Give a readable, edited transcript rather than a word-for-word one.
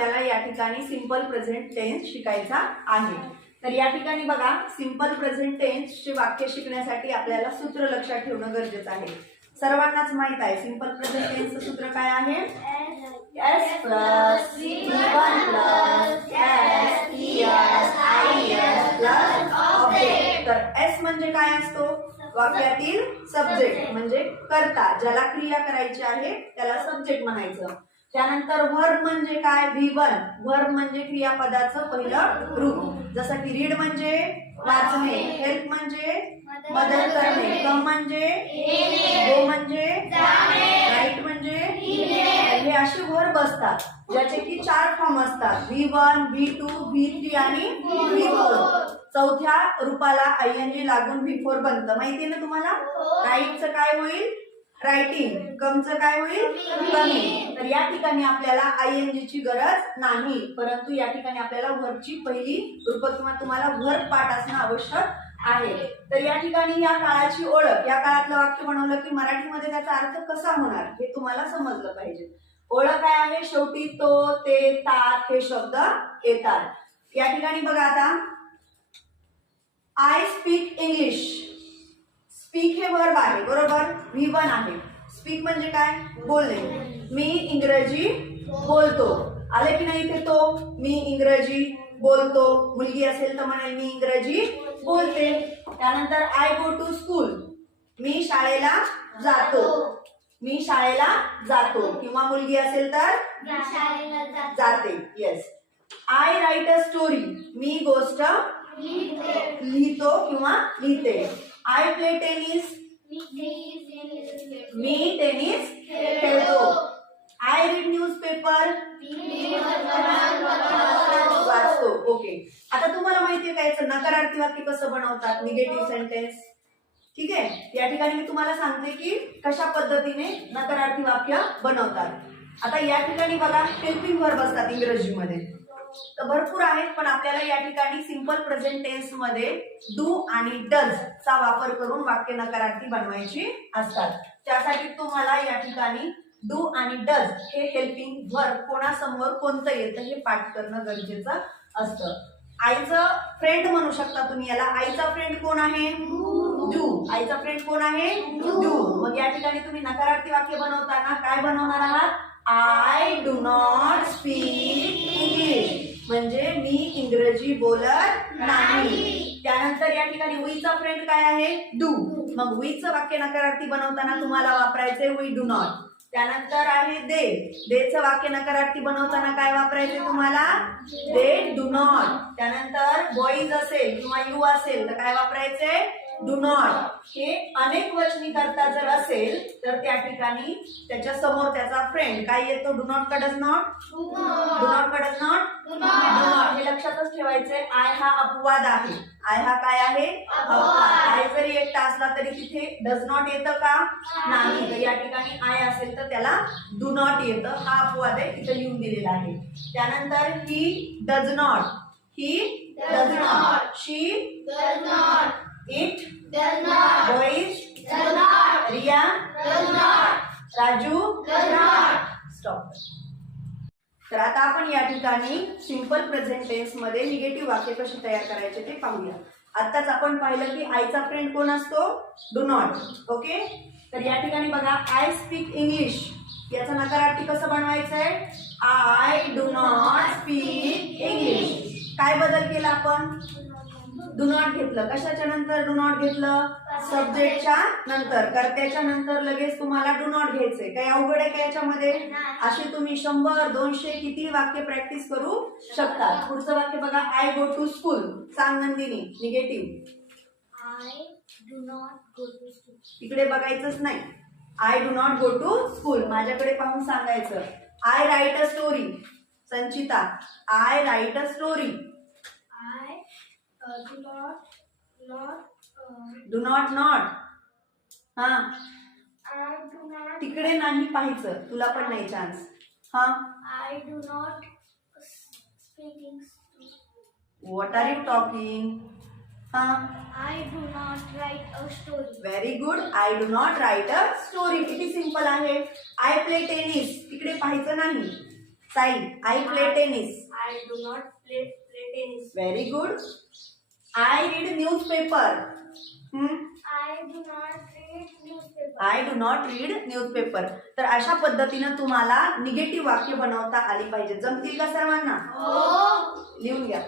आपल्याला या ठिकाणी सिंपल प्रेझेंट टेन्स शिकायचा आहे। तर या ठिकाणी बघा, सिंपल प्रेझेंट टेन्सचे वाक्य शिकण्यासाठी आपल्याला सूत्र लक्षात ठेवणं गरजेचं आहे। सर्वांनाच माहित आहे सिंपल प्रेझेंट टेन्सचं सूत्र काय आहे? S plus V1 plus S ES IS plus object. तर S म्हणजे काय असतो? वाक्यातील सब्जेक्ट म्हणजे कर्ता, ज्याला क्रिया करायची आहे त्याला सब्जेक्ट म्हणायचं। त्यानंतर वर्ब म्हणजे काय? V1 वर्ब म्हणजे क्रियापदाचं पहिलं रूप, जसं की रीड म्हणजे वाचणे, हेल्प म्हणजे मदत करणे, कम म्हणजे गो म्हणजे राईट म्हणजे हे असे वर्ब असतात ज्याचे की 4 फॉर्म असतात, V1 V2 V3 आणि V4। चौथ्या रूपाला ING लागून V4 बनतं, माहिती आहे ना तुम्हाला? राईटचं काय होईल? रायटिंग। कमचं काय होईल? कमिंग। तर या ठिकाणी आपल्याला ING ची गरज नाही, परंतु या ठिकाणी आपल्याला वर्बची पहिली रूप किंवा तुम्हाला वर्ब पाठ असणं आवश्यक आहे। तर या ठिकाणी या काळाची ओळख, या काळातलं वाक्य बनवलं की मराठीमध्ये त्याचा अर्थ कसा होणार हे तुम्हाला समजलं पाहिजे। ओळख काय आहे? शेवटी तो, ते, तात हे शब्द येतात। या ठिकाणी बघा आता, आय स्पीक इंग्लिश। स्पीक हे वर्ब आहे, बरोबर? V1 आहे। स्पीक म्हणजे काय? बोलणे। मी इंग्रजी बोलतो, आले की नाही इथे तो? मी इंग्रजी बोलतो। मुलगी असेल तर म्हणेल मी इंग्रजी बोलते। त्यानंतर आय गो टू स्कूल, मी शाळेला जातो, मी शाळेला जातो। किंवा मुलगी असेल तर जाते, yes. I write a story, मी गोष्ट लिहितो किंवा लिहिते। आय प्ले टेनिस, मी टेनिस खेळतो। आय रीड न्यूजपेपर, वाचतो। ओके, आता तुम्हाला माहितीये का याचं नकारार्थी वाक्य कसं बनवतात? निगेटिव्ह सेंटेन्स, ठीक आहे? या ठिकाणी मी तुम्हाला सांगते की कशा पद्धतीने नकारार्थी वाक्य बनवतात। आता या ठिकाणी बघा, हेल्पिंग वर्ब असतात इंग्रजीमध्ये, तर भरपूर आहेत, पण आपल्याला या ठिकाणी सिंपल प्रेझेंट टेन्स मध्ये डू आणि डज चा वापर करून वाक्य नकारार्थी बनवायची असतात। त्यासाठी तुम्हाला या ठिकाणी डू आणि डज हे हेल्पिंग वर्ब कोणासमोर कोणतं येतं हे पाठ करणं गरजेचं असतं। आईचं फ्रेंड म्हणू शकता तुम्ही याला। आईचा फ्रेंड कोण आहे? डू। आईचा फ्रेंड कोण आहे? डू। मग या ठिकाणी तुम्ही नकारार्थी वाक्य बनवताना काय बनवणार आहात? I do not speak English, म्हणजे मी इंग्रजी बोलत नाही। त्यानंतर या ठिकाणी वीचा फ्रेंड काय आहे? डू। मग वीचं वाक्य नकारार्थी बनवताना तुम्हाला वापरायचे वी डू नॉट। त्यानंतर आहे दे, देचं वाक्य नकारार्थी बनवताना काय वापरायचे तुम्हाला? They do not. त्यानंतर बॉईज असेल किंवा यू असेल तर काय वापरायचे? Do not. हे अनेक वचनी करता जर असेल तर त्या ठिकाणी त्याच्या समोर त्याचा फ्रेंड काय येतो? डू नॉट का डज नॉट? डू नॉट का डज नॉट? Do not. हे लक्षातच ठेवायचंय। आय हा अपवाद आहे, आय हा काय आहे? अपवाद। आय जरी एकटा असला तरी तिथे डज नॉट येतं का? नाही, तर या ठिकाणी आय असेल तर त्याला डू नॉट येतं, हा अपवाद आहे, तिथे लिहून दिलेला आहे। त्यानंतर he does not, he does not, she does not, it does not, boys does not, Riya does not, Raju does not, stop। तर आता आपण या ठिकाणी सिंपल प्रेझेंट टेन्स मध्ये निगेटिव्ह वाक्य कशी तयार करायचे ते पाहूया। आताच आपण पाहिलं की आयचा फ्रेंड कोण असतो? Do not. ओके, तर या ठिकाणी बघा, आय स्पीक इंग्लिश, याचा नकारार्थी कसं बनवायचंय? I do not speak English. काय बदल केला आपण? डू नॉट घेतलं, कशाच्या नंतर डू नॉट घेतलं? सब्जेक्टच्या नंतर, कर्त्याच्या नंतर लगेच तुम्हाला डू नॉट घ्यायचंय। काही अवघड आहे का याच्यामध्ये? असे तुम्ही 100 200 किती वाक्य प्रॅक्टिस करू शकता। पुढचं वाक्य बघा, आय गो टू स्कूल। सांग Nandini, negative. I do not go to school. इकडे बघायचंच नाही, I do not go to school, माझ्याकडे पाहून सांगायचं। I write a story, Sanchita, I write a story. Do not not, हा तिकडे नाही पाहायचं, तुला पण नाही चान्स। हा, I do not speaking, what are you talking? हा, I do not write a story. Very good, I do not write a story. किती सिंपल आहे। आय प्ले टेनिस, तिकडे पाहायचं नाही। Sai, I play tennis. I do not play tennis. Very good. I read newspaper. I do not read newspaper. I do not read newspaper. तर अशा पद्धतीनं तुम्हाला negative वाक्य बनवता आली पाहिजे. जमतील का सर्वांना? Oh. लिहून घ्या.